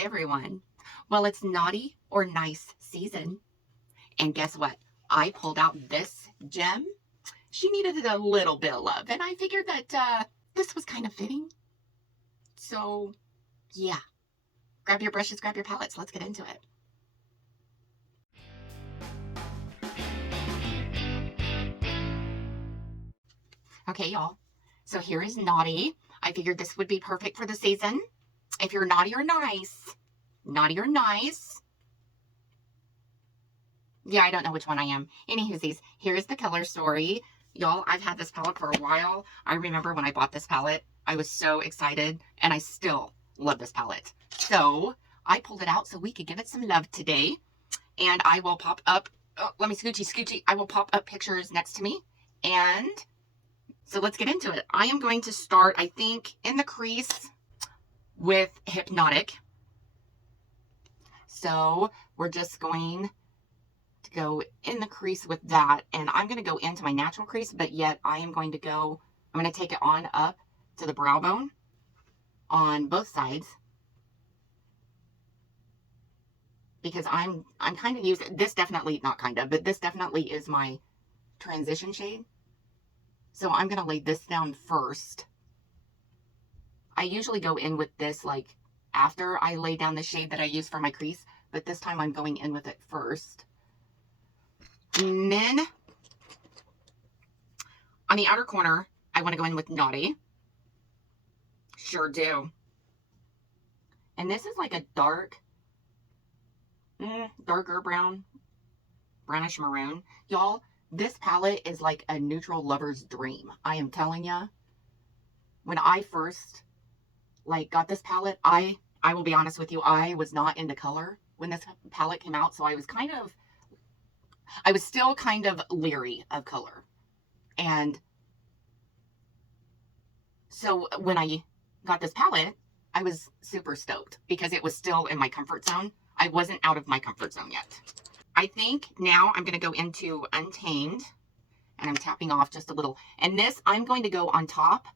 Hi everyone. Well, it's naughty or nice season. And guess what? I pulled out this gem. She needed a little bit of love, and I figured that this was kind of fitting. So, yeah. Grab your brushes, grab your palettes. Let's get into it. Okay, y'all. So here is naughty. I figured this would be perfect for the season. If you're naughty or nice. Naughty or nice. Yeah, I don't know which one I am. Anywhoosies, here's the color story. Y'all, I've had this palette for a while. I remember when I bought this palette, I was so excited, and I still love this palette. So I pulled it out so we could give it some love today. And I will pop up, let me scoochy. I will pop up pictures next to me. And so let's get into it. I am going to start, I think, in the crease with Hypnotic. So we're just going to go in the crease with that, and I'm going to go into my natural crease, but yet I'm going to take it on up to the brow bone on both sides, because I'm kind of using this, definitely not kind of, but this definitely is my transition shade. So I'm going to lay this down first. I usually go in with this like after I lay down the shade that I use for my crease, but this time I'm going in with it first. And then on the outer corner, I want to go in with Naughty. Sure do. And this is like a darker brown, brownish maroon. Y'all, this palette is like a neutral lover's dream. I am telling ya. When I first got this palette, I will be honest with you, I was not into color when this palette came out, so I was still kind of leery of color. And so when I got this palette, I was super stoked because it was still in my comfort zone. I wasn't out of my comfort zone yet. I think now I'm going to go into Untamed, and I'm tapping off just a little. And this, I'm going to go on top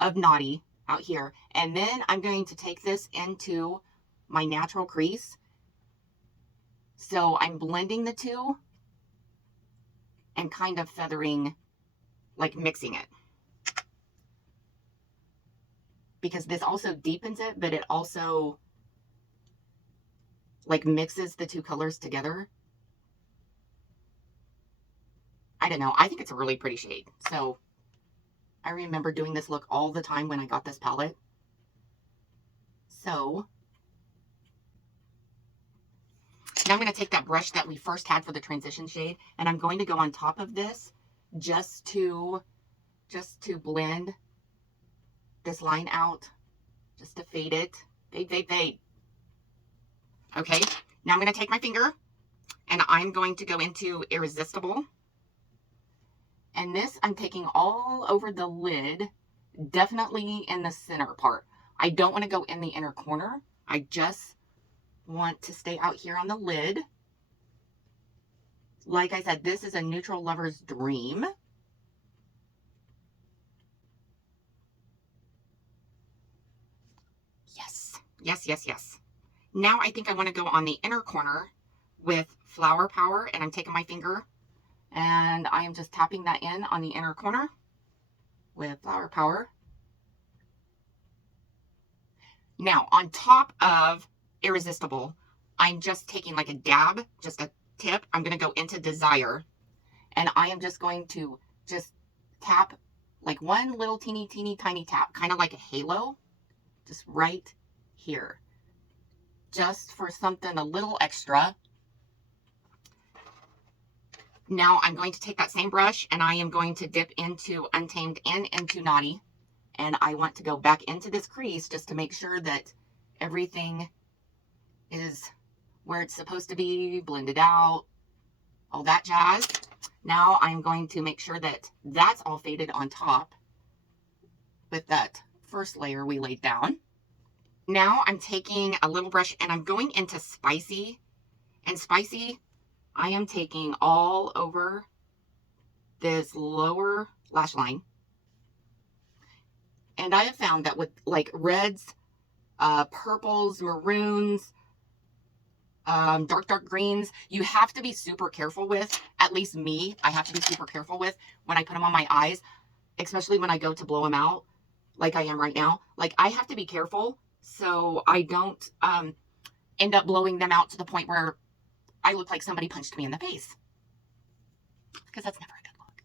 of Naughty out here. And then I'm going to take this into my natural crease. So I'm blending the two and kind of feathering, like mixing it. Because this also deepens it, but it also like mixes the two colors together. I don't know. I think it's a really pretty shade. So I remember doing this look all the time when I got this palette. So now I'm going to take that brush that we first had for the transition shade, and I'm going to go on top of this just to blend this line out, just to fade it. Fade. Okay, now I'm going to take my finger and I'm going to go into Irresistible. And this I'm taking all over the lid, definitely in the center part. I don't want to go in the inner corner. I just want to stay out here on the lid. Like I said, this is a neutral lover's dream. Yes. Now I think I want to go on the inner corner with Flower Power, and I'm taking my finger and I am just tapping that in on the inner corner with Flower Power. Now on top of Irresistible, I'm just taking like a dab, just a tip. I'm going to go into Desire, and I am just going to just tap like one little teeny tiny tap, kind of like a halo, just right here, just for something a little extra. Now I'm going to take that same brush and I am going to dip into Untamed and into Naughty, and I want to go back into this crease just to make sure that everything is where it's supposed to be, blended out, all that jazz. Now I'm going to make sure that that's all faded on top with that first layer we laid down. Now I'm taking a little brush and I'm going into Spicy. And Spicy, I am taking all over this lower lash line. And I have found that with like reds, purples, maroons, dark greens. You have to be super careful with, at least me, I have to be super careful with when I put them on my eyes, especially when I go to blow them out like I am right now. Like, I have to be careful so I don't end up blowing them out to the point where I look like somebody punched me in the face, because that's never a good look.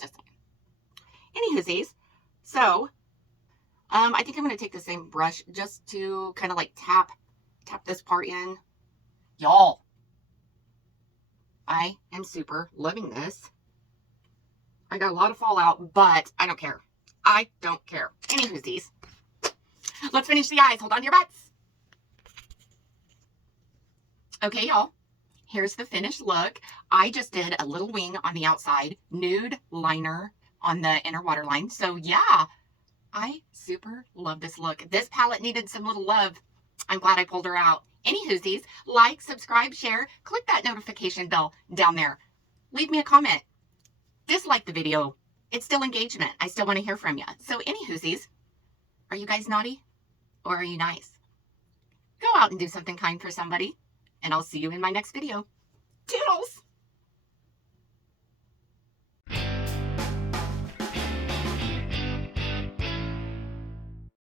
Just saying. Anywhoosies, so I think I'm going to take the same brush just to kind of like tap this part in. Y'all, I am super loving this. I got a lot of fallout, but I don't care. I don't care. Anywhoosies, let's finish the eyes. Hold on to your butts. Okay, y'all. Here's the finished look. I just did a little wing on the outside, nude liner on the inner waterline. So yeah, I super love this look. This palette needed some little love. I'm glad I pulled her out. Anywhoosies, like, subscribe, share, click that notification bell down there. Leave me a comment. Dislike the video. It's still engagement. I still want to hear from you. So anywhoosies, are you guys naughty or are you nice? Go out and do something kind for somebody, and I'll see you in my next video. Toodles!